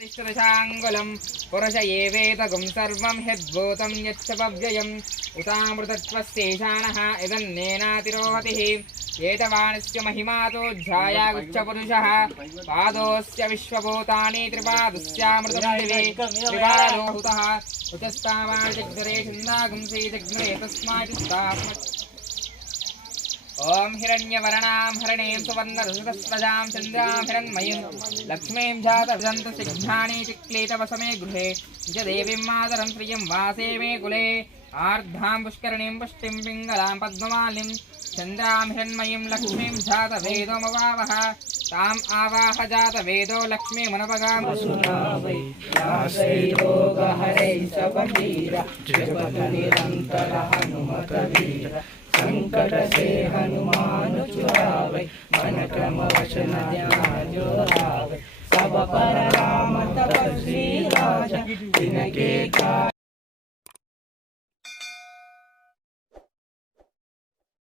तिष्ठदशाङ्गुलं पुरुष एवेदगुं सर्वं ह्यद्भूतं यच्च पव्ययम् उतामृतत्वस्यैशानः इदन्नेनातिरोहतिः एतवानस्य महिमातो ध्यायागुच्छपुरुषः पादोऽस्य विश्वभूतानि त्रिपादस्यामृतं दिवे त्रिपादोहुतः उतस्तावाजग्रे छन्दागुंसि जग्ने तस्मात् ओम हिरण्यवर्णां हरणीं सुवर्णरजतस्वजां चन्द्रां हिरण्मयीं लक्ष्मीं जातवदन्तसिग्धानि चिक्लीटवसमे गृहे च देवीं मातरं प्रियं वासे मे कुले आर्द्धां पुष्करणीं पुष्टिं पिङ्गलां पद्ममालिं चन्द्रां हिरण्मयीं लक्ष्मीं जातवेदोमवावः ताम् आवाह जातवेदो लक्ष्मीमनुपगां सुनावै रोगहरै सबवीर जपनिरन्तर हनुमत वीर संकट से हनुमान छुड़ावे मन क्रम वचन ध्यान जोड़ावे सब पर राम तपस्वी राजा जिनके